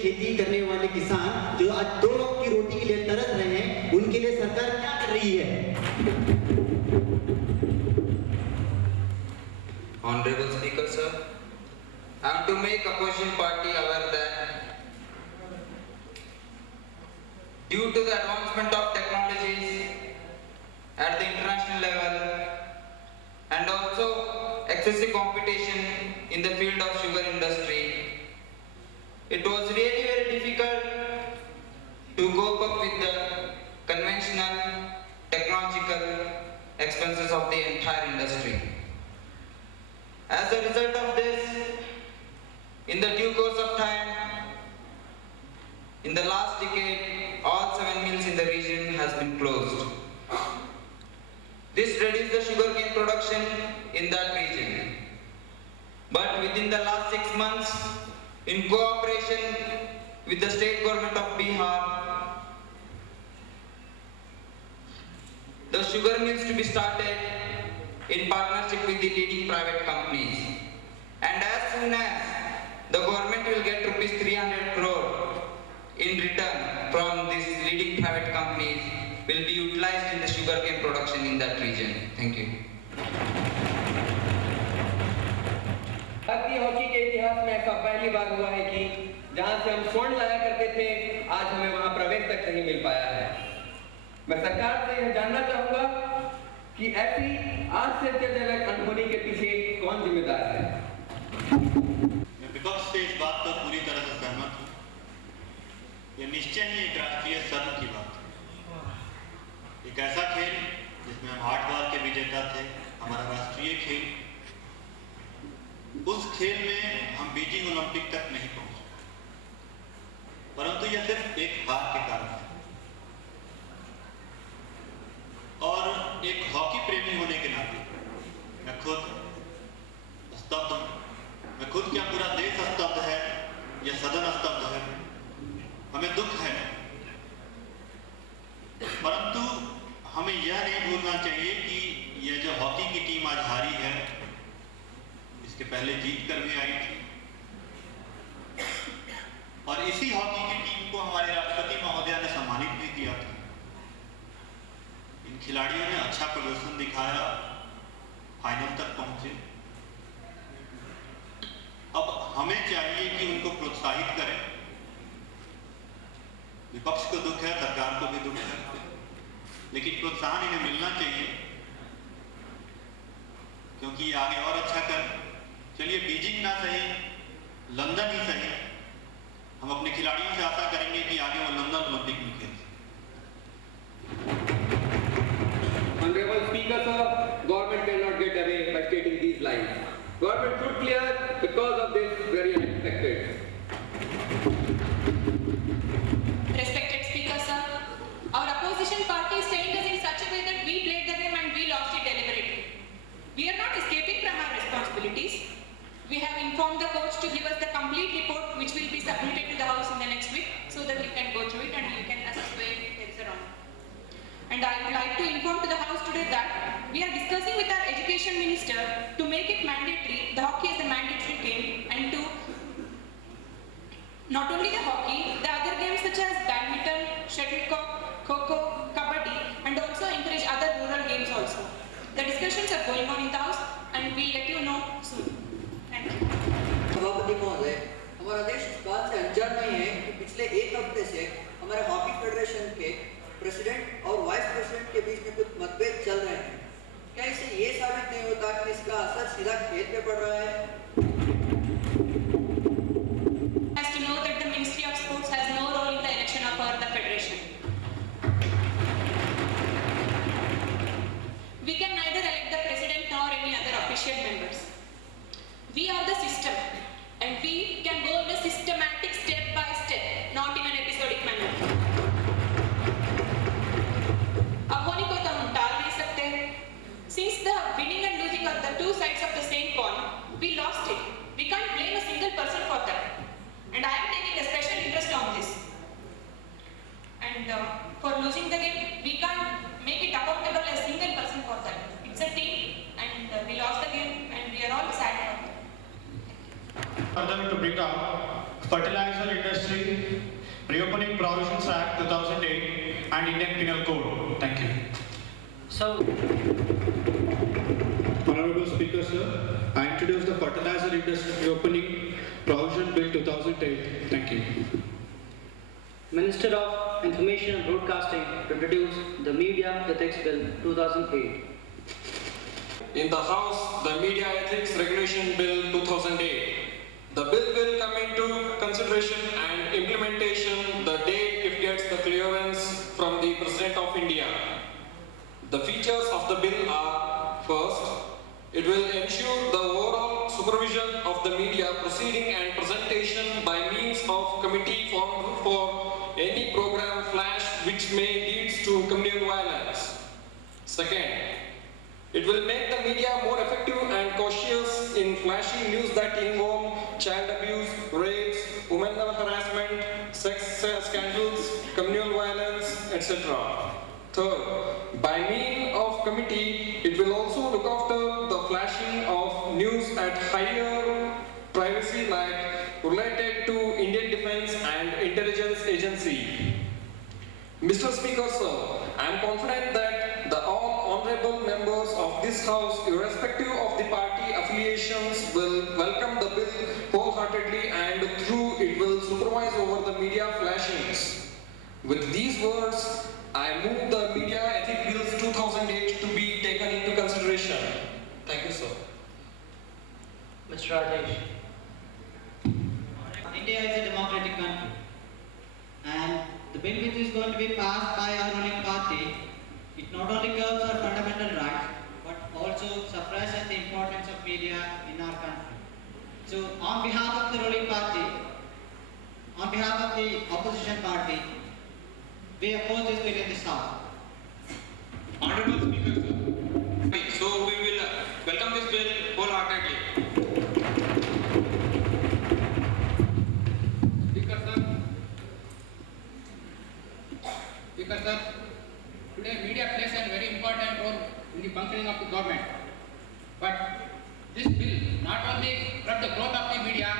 खेती करने वाले किसान जो आज 2 वक्त की रोटी के लिए तरस रहे हैं, उनके लिए सरकार क्या कर रही है? Honorable Speaker, sir, I am to make opposition party aware that due to the advancement of technologies at the international level and also excessive competition in the field of sugar industry, it was really very difficult to cope up with the conventional technological expenses of the entire industry. As a result of this, in the due course of time, in the last decade, all 7 mills in the region has been closed. This reduced the sugarcane production in that region. But within the last 6 months, in cooperation with the state government of Bihar, the sugar mills to be started in partnership with the leading private companies. And as soon as the government will get rupees 300 crore in return from these leading private companies will be utilized in the sugarcane production in that region. Thank you. भारतीय hockey के इतिहास में ऐसा पहली बार हुआ है कि जहां से हम स्वर्ण लाया करते थे, आज हमें वहां प्रवेश तक नहीं मिल पाया है। मैं सरकार से यह जानना चाहूंगा कि ऐसी आश्चर्यजनक अनहोनी के पीछे कौन जिम्मेदार है? मैं विपक्ष से इस बात पर पूरी तरह से सहमत हूँ। यह निश्चय ही एक राष्ट्रीय शर्म की बात है। एक ऐसा खेल जिसमें हम 8 बार के विजेता थे, हमारा राष्ट्रीय खेल, उस खेल में हम बीजिंग ओलंपिक तक नहीं पहुंचे, परंतु यह सिर्फ एक हार के कारण है। और एक हॉकी प्रेमी होने के नाते मैं खुद स्तब्ध हूं। मैं खुद क्या, पूरा देश स्तब्ध है, यह सदन स्तब्ध है, हमें दुख है, परंतु हमें यह नहीं भूलना चाहिए कि यह जो हॉकी की टीम आज हारी है, इसके पहले जीत कर भी आई थी, और इसी हॉकी की टीम को हमारे राष्ट्रपति महोदय ने सम्मानित भी किया था। इन खिलाड़ियों ने अच्छा प्रदर्शन दिखाया, फाइनल तक पहुंचे। अब हमें चाहिए कि उनको प्रोत्साहित करें। विपक्ष को दुख है, सरकार को भी दुख है, लेकिन प्रोत्साहन इन्हें मिलना चाहिए, क्योंकि ये आगे और अच्छा कर। चलिए बीजिंग ना सही, लंदन ही सही, हम अपने खिलाड़ियों से आशा करेंगे कि आगे वो लंदन ओलंपिक में खेल। Honorable Speaker, sir, government cannot get away by stating these lines. Government should clear because of this very unexpected. Respected Speaker, sir, our opposition party is telling us in such a way that we played the game and we lost it deliberately. We are not escaping from our responsibilities. We have informed the coach to give us the complete report, which will be submitted to the House in the next week, so that we can go through it and we can assess where there is a wrong. And I would like to inform to the House today that we are discussing with our Education Minister to make it mandatory, the hockey is a mandatory game, and to not only the hockey, the other games such as badminton, shuttlecock, kho-kho, kabaddi, and also encourage other rural games also. The discussions are going on in the House and we'll let you know soon. Thank you. सभापति महोदय, हमारा देश इस बात से अनजान नहीं है कि पिछले एक हफ्ते से हमारे हॉकी फेडरेशन के प्रेसिडेंट और वाइस प्रेसिडेंट के बीच में कुछ मतभेद चल रहे हैं। क्या इससे ये साबित नहीं होता कि इसका असर सीधा खेल पे पड़ रहा है? Has to know that the Ministry of Sports has no role in the election of the federation. We can neither elect the president nor any other official members. We are the system, and we can go in a systematic step by step, not in an episodic manner. अब होने को तो हम टाल नहीं सकते। Since the winning and losing are the two sides of the same coin, we lost it. We can't blame a single person for that. And I am taking a special interest on this. And for losing the game, we can't make it accountable as a single person for that. It's a team, and we lost the game, and we are all sad about it. Further to bring up Fertilizer Industry Reopening Provisions Act 2008 and Indian Penal Code. Thank you. So, Honorable Speaker, sir, I introduce the Fertilizer Industry Reopening Provision Bill 2008. Thank you. Minister of Information and Broadcasting to introduce the Media Ethics Bill 2008. In the House, the Media Ethics Regulation Bill 2008. The bill will come into consideration and implementation the day it gets the clearance from the President of India. The features of the bill are, first, it will ensure the overall supervision of the media proceeding and presentation by means of committee formed for any program flash which may lead to communal violence. Second, it will make the media more effective and cautious in flashing news that involve child abuse, rapes, women harassment, sex scandals, communal violence, etc. Third, by means of committee, it will also look after the flashing of news at higher privacy like related to Indian Defence and Intelligence Agency. Mr. Speaker, sir, I am confident that the all honorable members of this House, irrespective of the party affiliations, will welcome the bill wholeheartedly and through it will supervise over the media flashings. With these words, I move the Media Ethics Bills 2008 to be taken into consideration. Thank you, sir. Mr. Rajesh. India is a democratic country, and the bill which is going to be passed by our ruling party It not only curbs our fundamental rights, but also suppresses the importance of media in our country. So, on behalf of the ruling party, on behalf of the opposition party, we oppose this bill in this House. Honorable Speaker, sir. So we will welcome this bill wholeheartedly. Speaker sir, today media plays a very important role in the functioning of the government. But this bill not only curb the growth of the media,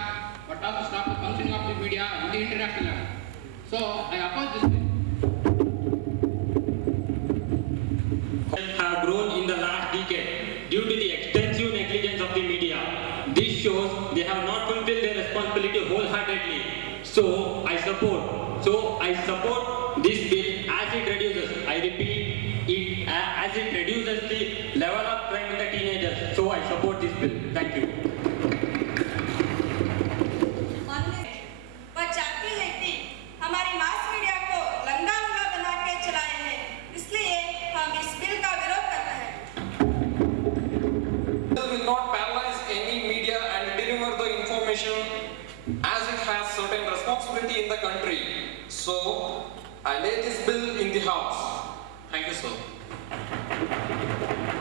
but also stop the functioning of the media in the international level. So I oppose this bill. Have grown in the last decade due to the extensive negligence of the media. This shows they have not fulfilled their responsibility wholeheartedly. So I support this bill as it reduces, I repeat, as it reduces the level of crime in the teenagers. So I support this bill. Thank you. वह चाहती है कि हमारी mass media को लंगा लंगा बना के चलाए हैं, इसलिए हम इस बिल का विरोध कर रहे हैं। It will not paralyze any media and deliver the information as it has certain responsibility in the country. So I lay this bill in the House. Thank you, sir.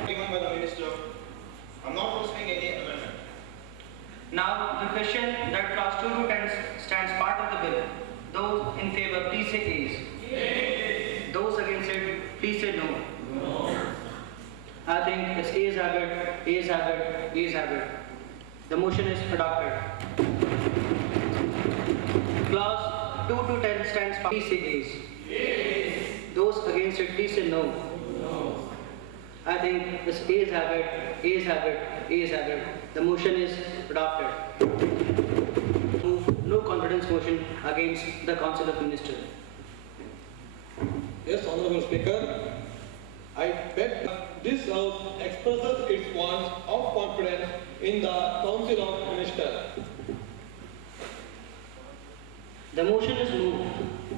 Given by the Minister, I'm not proposing any amendment. Now, the question that clause 2 to 10 stands part of the bill. Those in favor, please say ayes. Those against it, please say no. I think it's ayes have it, ayes have it, ayes have it. The motion is adopted. Clause 2 to 10 stands part. Please say ayes. Those against it, please say no. I think it's ayes have it, ayes have it, ayes have it. The motion is adopted. Move no confidence motion against the Council of Ministers. Yes, Honorable Speaker, I beg this House expresses its want of confidence in the Council of Ministers. The motion is moved.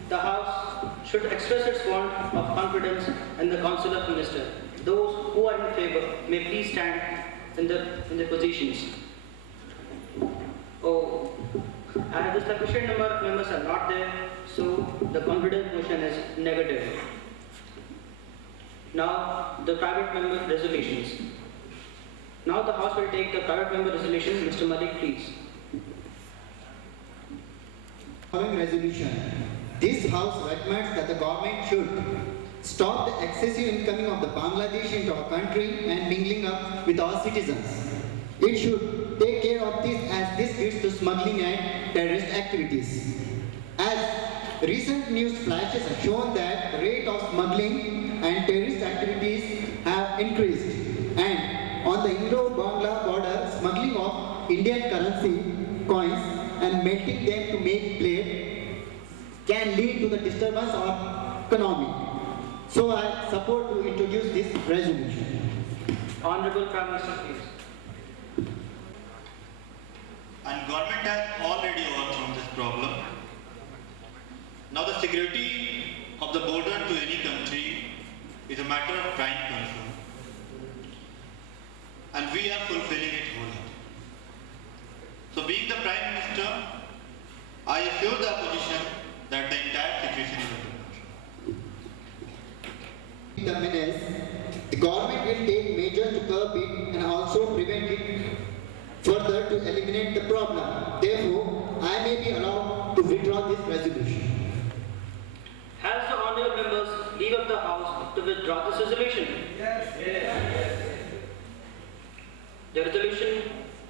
The House should express its want of confidence in the Council of Ministers. Those who are in favor may please stand in the positions. Oh, and the sufficient number of members are not there, so the confidence motion is negative. Now, the private member resolutions. Now the House will take the private member resolution. Mr. Malik, please. Following resolution, this House recommends that the government should stop the excessive incoming of the Bangladesh into our country and mingling up with our citizens. It should take care of this as this leads to smuggling and terrorist activities. As recent news flashes have shown that the rate of smuggling and terrorist activities have increased, and on the Indo-Bangla border, smuggling of Indian currency coins and melting them to make plate can lead to the disturbance of economy. So I support to introduce this resolution. Honorable Prime Minister, please. And government has already overcome this problem. Now the security of the border to any country is a matter of prime concern. And we are fulfilling it wholeheartedly. So being the Prime Minister, I assure the opposition that the entire situation is under control. In the menace, the government will take measures to curb it and also prevent it further to eliminate the problem. Therefore, I may be allowed to withdraw this resolution. Has the honorable members leave of the House to withdraw this resolution? Yes. The resolution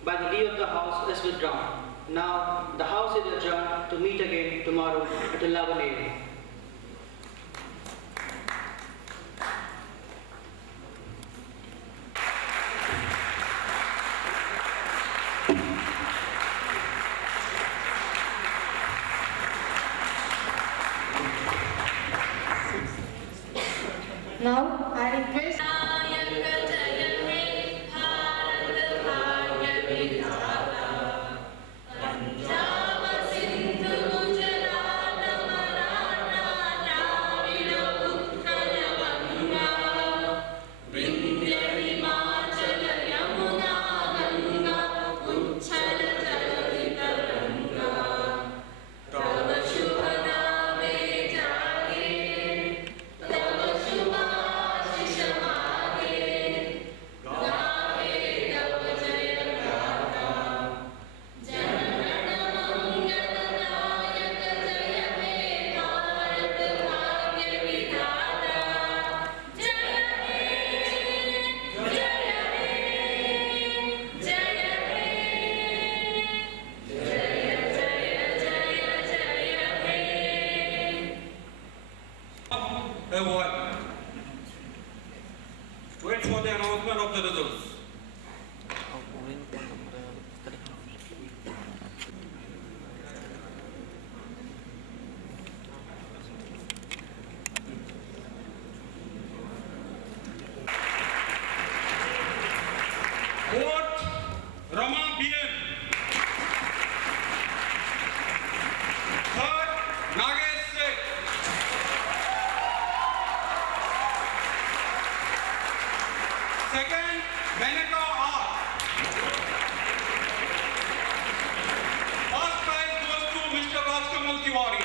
by the leave of the House is withdrawn. Now, the House is adjourned to meet again tomorrow at 11 a.m. Now, I request Punjab, Sindh, Gujarat, Marathwada, Dravid, Utkal, Vanga. avoid. Wait for the announcement of the results. Fourth, Rama BM. Third, Nagesh Seth. Second, Beneka R. First prize goes to Mr. Rajkamal Tiwari.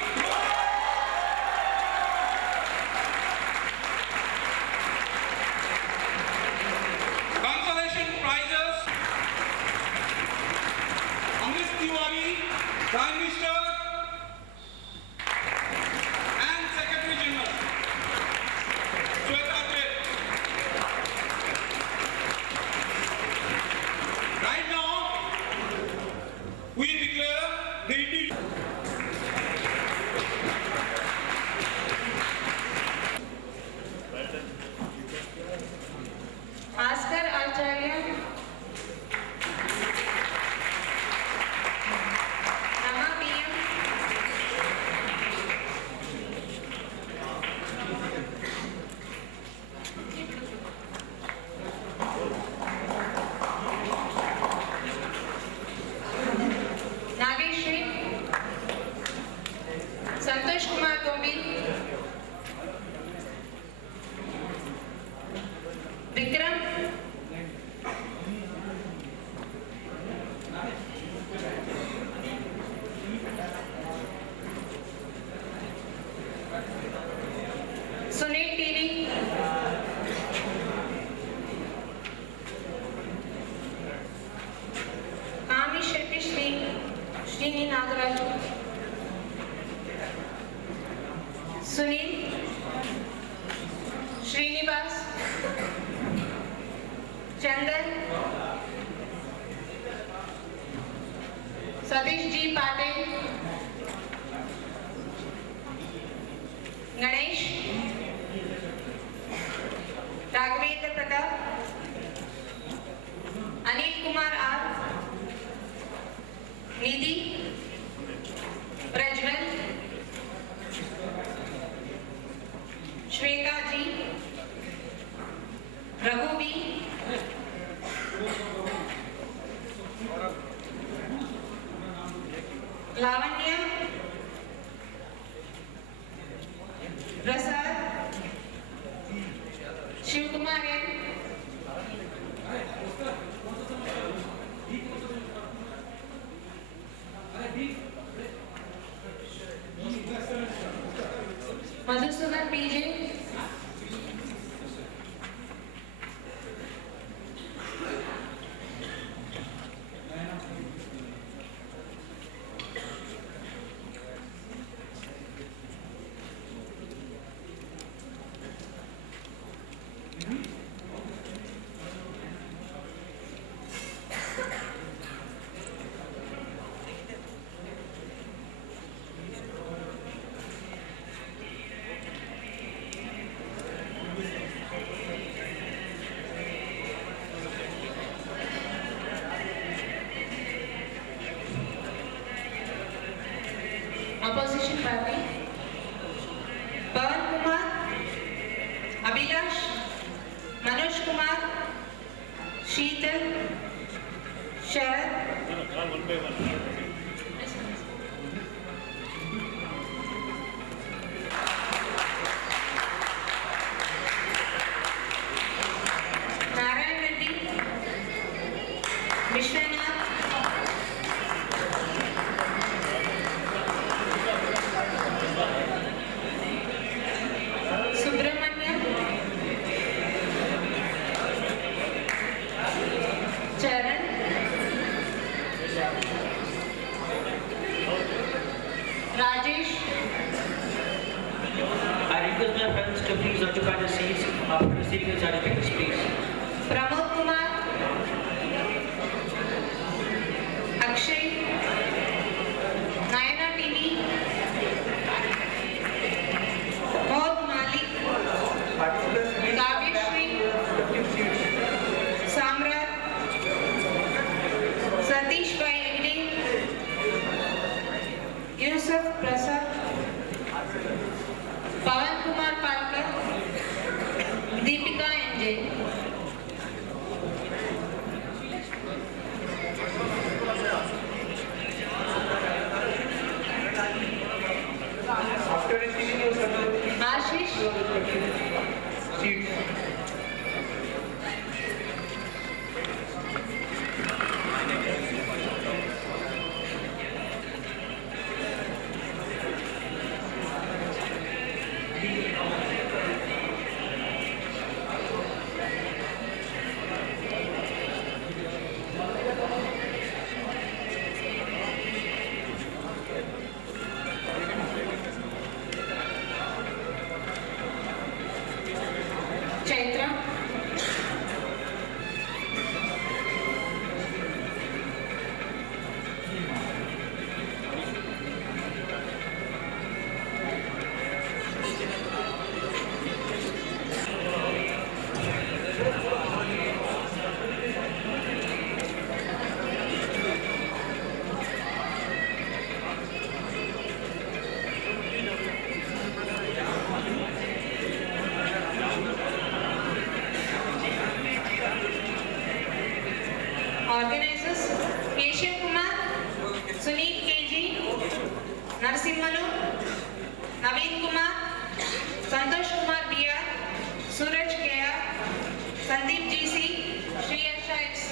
Consolation prizes: Amit Tiwari, Prime Minister and Secretary General. Shweta Trip. Right now, we declare the indeed. Askar Acharya, Rama PM, Nageshri, Santosh Kumar Gombi, Vikram, Sunil TV, Kami Shetty Srini Nagaraju, Sunil, Srinivas, Chandan, Satish G. Patel, Ganesh, Raghavendra Pratap, Anil Kumar R, Nidhi, Prajwal, Shweta G, Raghu B, Lavanya, Prasad, Shivkumar N, Madhusudan PJ, Opposition Party, Pawan Kumar, Abhilash, Manoj Kumar, Sheetal, Sharad, Narayan Reddy, Vishwanath, Subramanya, Charan, Rajesh. I request my friends to please occupy the seats after receiving the certificates, please. Pramod Kumar, Akshay, Nayana TV, Maud Malik, Ashish. Chaitra. Organizers Keshav Kumar, Sunil KG, Narasimhalu, Naveen Kumar, Santosh Kumar DR, Suraj KR, Sandeep GC, Shri Asha HC.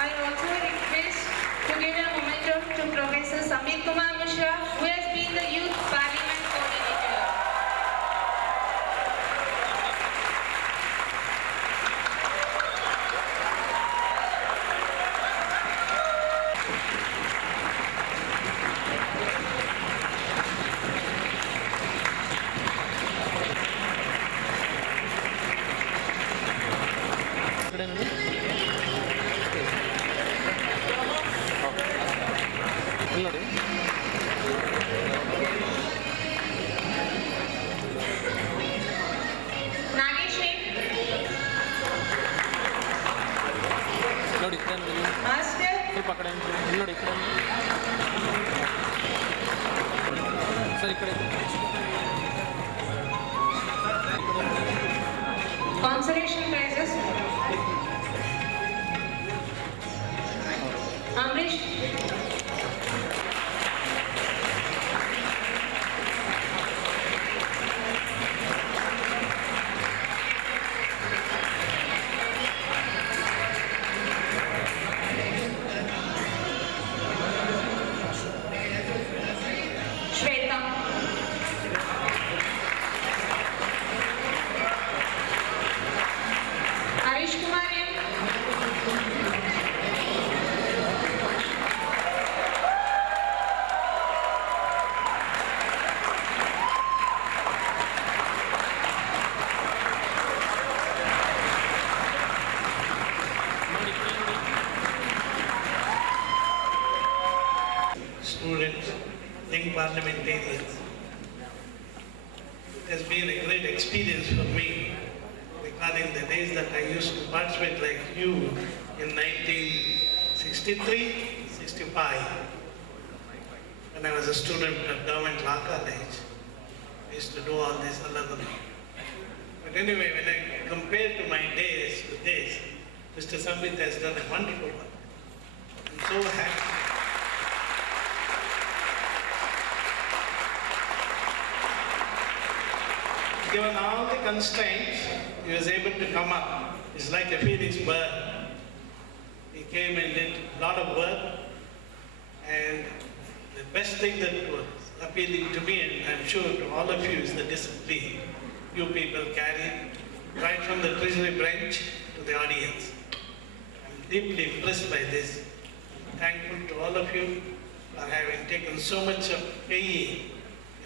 I also request to give a momentum to Professor Samit Kumar Mishra, who has been the Youth Parliament Coordinator. Nagesh Master Consolation prizes Amrish Shweta Harish Kumar M. Students, young parliamentarians. It has been a great experience for me, because in the days that I used to participate like you in 1963, 65, when I was a student at Government Law College, I used to do all this alumni. But anyway, when I compare to my days with this, Mr. Samit has done a wonderful work. I'm so happy. Given all the constraints, he was able to come up. It's like a phoenix bird. He came and did a lot of work, and the best thing that was appealing to me, and I'm sure to all of you, is the discipline you people carry right from the treasury branch to the audience. I'm deeply impressed by this. I'm thankful to all of you for having taken so much of pain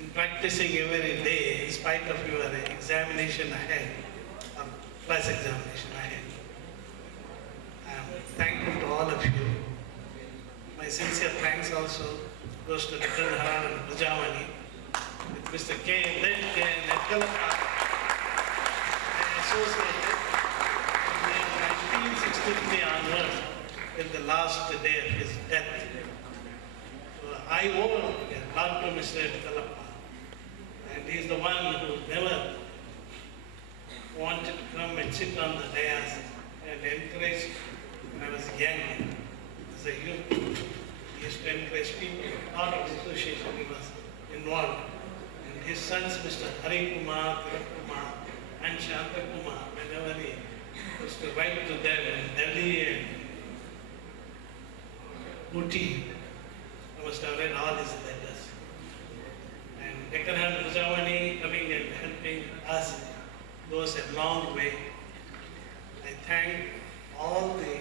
in practicing every day in spite of your examination ahead, or class examination ahead. I'm thankful to all of you. My sincere thanks also goes to Dr. Haran Rajamani, with Mr. K. Netkalappa, and associated from 1963 onwards till the last day of his death. So I owe a lot to Mr. Netkalappa, and he is the one who never wanted to come and sit on the dais and encourage. When I was young, as a youth, he used to encourage people, out of the association he was involved. And his sons, Mr. Hari Kumar, Kiran Kumar, and Shanta Kumar, whenever he used to write to them in Delhi and Ooty, I must have read all his letters. And Dekaran Rajamani coming and helping us goes a long way. I thank all the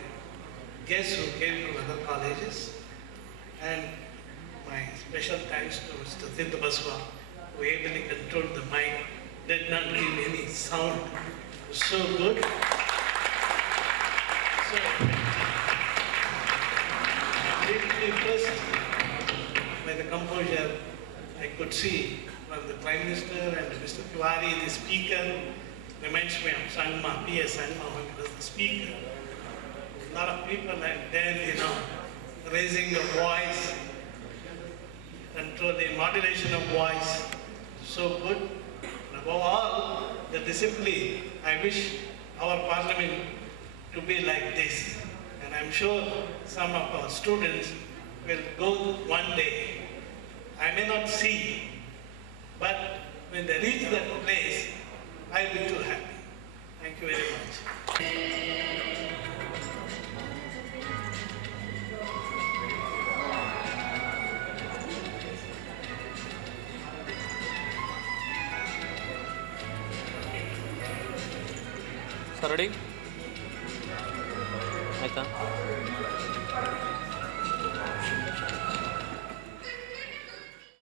guests who came from other colleges, and my special thanks to Mr. Tindu Baswa, who ably controlled the mic, did not give any sound. It was so good. So, I'm deeply impressed by the composure I could see from the Prime Minister and Mr. Tiwari, the speaker. Reminds me of Sangma, P.S. Sangma, when he was the speaker. A lot of people, and then, raising the voice, control the modulation of voice, so good. And above all, the discipline. I wish our parliament to be like this. And I'm sure some of our students will go one day. I may not see, but when they reach that place, I'll be too happy. Thank you very much. Ready? ಆಯ್ತಾ